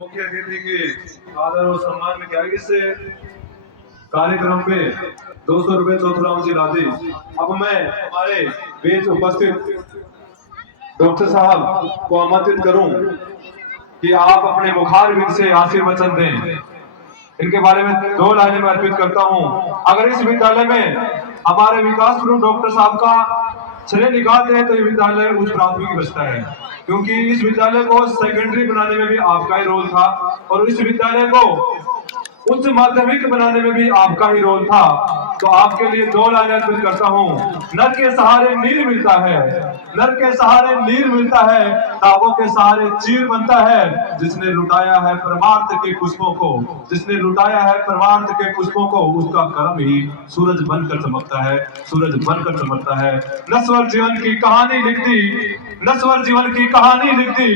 मुख्य अतिथि के आदर और सम्मान में क्या इस कार्यक्रम पे 200 रुपए चौथराम जी लादे। अब मैं हमारे बीच उपस्थित डॉक्टर साहब को आमंत्रित करूं कि आप अपने मुखारबिंद से आशीर्वचन दें। इनके बारे में 2 लाइनें मैं अर्पित करता हूं। अगर इस विद्यालय में हमारे विकास प्रमुख डॉक्टर साहब का श्रेय निकालते हैं तो ये विद्यालय उच्च प्राथमिक बचता है, क्योंकि इस विद्यालय को सेकेंडरी बनाने में भी आपका ही रोल था और इस विद्यालय को उच्च माध्यमिक बनाने में भी आपका ही रोल था। तो आपके लिए 2 लाइनें अर्पित करता हूँ। नर के सहारे नीर मिलता है, नर के सहारे नीर मिलता है, ताबों के सहारे चीर बनता है। जिसने लुटाया है परमार्थ के पुष्पों को, जिसने लुटाया है परमार्थ के पुष्पों को, उसका कर्म ही सूरज बनकर चमकता है, सूरज बनकर चमकता है। नश्वर जीवन की कहानी लिखती, नश्वर जीवन की कहानी लिखती,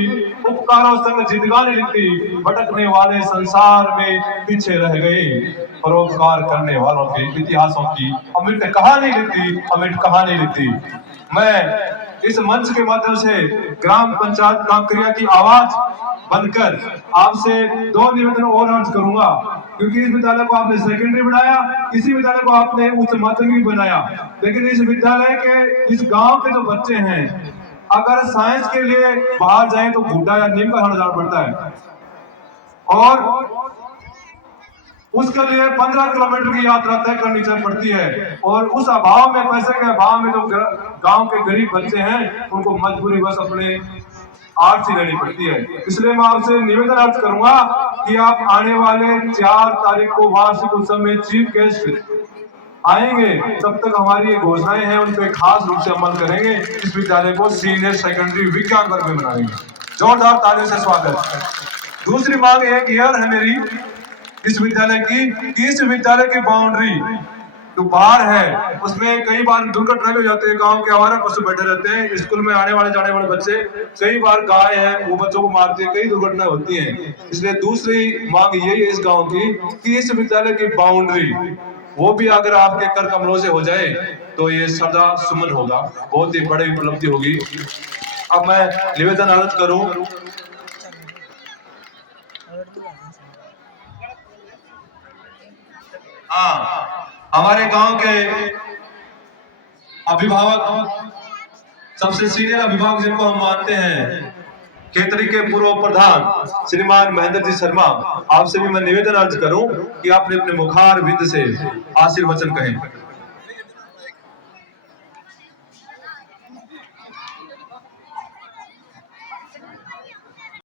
उपकारों संग जिंदगानी लिखती, भटकने वाले संसार में पीछे रह गए, परोपकार करने वालों के इतिहासों की अमिट कहानी लिखती, अमिट कहानी लिखती। मैं इस मंच के माध्यम से ग्राम पंचायत कांकरिया की आवाज बनकर आपसे 2 निवेदन और अर्ज करूंगा, क्योंकि इस विद्यालय को आपने सेकेंडरी बनाया, इसी विद्यालय को आपने उच्च माध्यमिक बनाया, लेकिन इस विद्यालय के इस गांव के जो बच्चे हैं, अगर साइंस के लिए बाहर जाएं तो गुड्डा या नीम का जाना पड़ता है और उसके लिए 15 किलोमीटर की यात्रा तय करनी पड़ती है। और उस अभाव में, पैसे के अभाव में जो गांव के गरीब बच्चे हैं उनको मजबूरी बस अपने आर्ट्स लेनी पड़ती है। इसलिए मैं आपसे निवेदन अर्ज करूंगा कि आप आने वाले 4 तारीख को वार्षिक उत्सव में चीफ गेस्ट आएंगे, तब तक हमारी ये घोषणाएं हैं उन पर खास रूप से अमल करेंगे। इस विद्यालय को सीनियर सेकेंडरी विज्ञान वर्ग में बनाएंगे। जोरदार तालियों से स्वागत। दूसरी मांग एक है मेरी इस विद्यालय की कि इस विद्यालय की बाउंड्री जो बाहर है उसमें कई बार दुर्घटना हो जाती है। गांव के आवारा पशु बैठे रहते हैं, स्कूल में आने वाले जाने वाले बच्चे, कई बार गाय है वो बच्चों को मारती है, कई दुर्घटनाएं होती हैं। इसलिए दूसरी मांग यही है इस गांव की कि इस विद्यालय की बाउंड्री वो भी अगर आपके कर कमरों से हो जाए तो ये सदा सुमन होगा, बहुत ही बड़ी उपलब्धि होगी। अब मैं निवेदन अर्ज करूं, हमारे गांव के अभिभावक, सबसे सीनियर अभिभावक जिनको हम मानते हैं, खेतरी के पूर्व प्रधान श्रीमान महेंद्र जी शर्मा, आपसे भी मैं निवेदन अर्ज करूं कि आपने अपने मुखार विद से आशीर्वचन कहें।